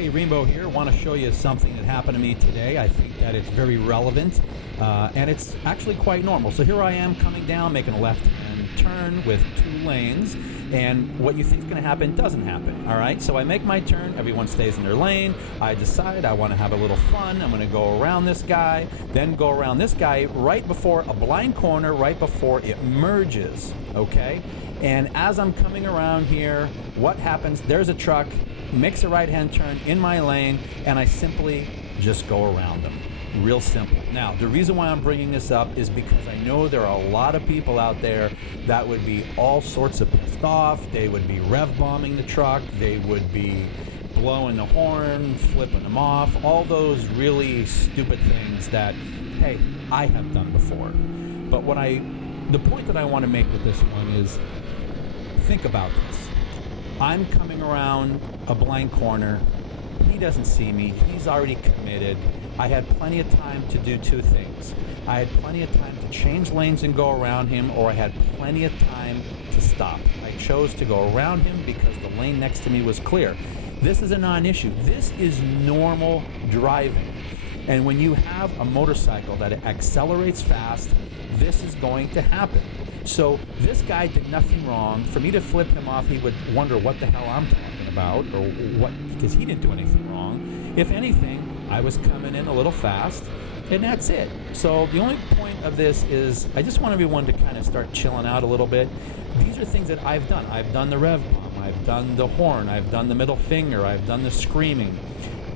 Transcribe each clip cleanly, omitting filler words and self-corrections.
Hey, Rainbow here. Want to show you something that happened to me today. I think that it's very relevant, and it's actually quite normal. So here I am coming down, making a left-hand turn with 2 lanes, and what you think is going to happen doesn't happen, all right? So I make my turn, everyone stays in their lane. I decide I want to have a little fun. I'm going to go around this guy, then go around this guy right before a blind corner, right before it merges, okay? And as I'm coming around here, what happens? There's a truck, makes a right-hand turn in my lane, and I simply just go around them. Real simple. Now, the reason why I'm bringing this up is because I know there are a lot of people out there that would be all sorts of pissed off. They would be rev bombing the truck. They would be blowing the horn, flipping them off, all those really stupid things that, hey, I have done before. But the point that I want to make with this one is, think about this. I'm coming around a blind corner. He doesn't see me. He's already committed. I had plenty of time to do 2 things. I had plenty of time to change lanes and go around him, or I had plenty of time to stop. I chose to go around him because the lane next to me was clear. This is a non-issue. This is normal driving. And when you have a motorcycle that accelerates fast, this is going to happen. So this guy did nothing wrong. For me to flip him off, he would wonder what the hell I'm talking about, or what, because he didn't do anything wrong. If anything, I was coming in a little fast, and that's it. So the only point of this is I just want everyone to kind of start chilling out a little bit. These are things that I've done. I've done the rev bomb, I've done the horn, I've done the middle finger, I've done the screaming.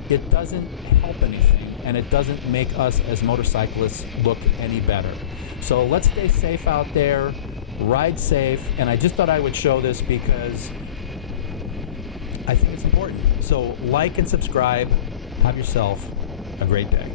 It doesn't help anything, and it doesn't make us as motorcyclists look any better. So let's stay safe out there, ride safe, and I just thought I would show this because I think it's important. So like and subscribe. Have yourself a great day.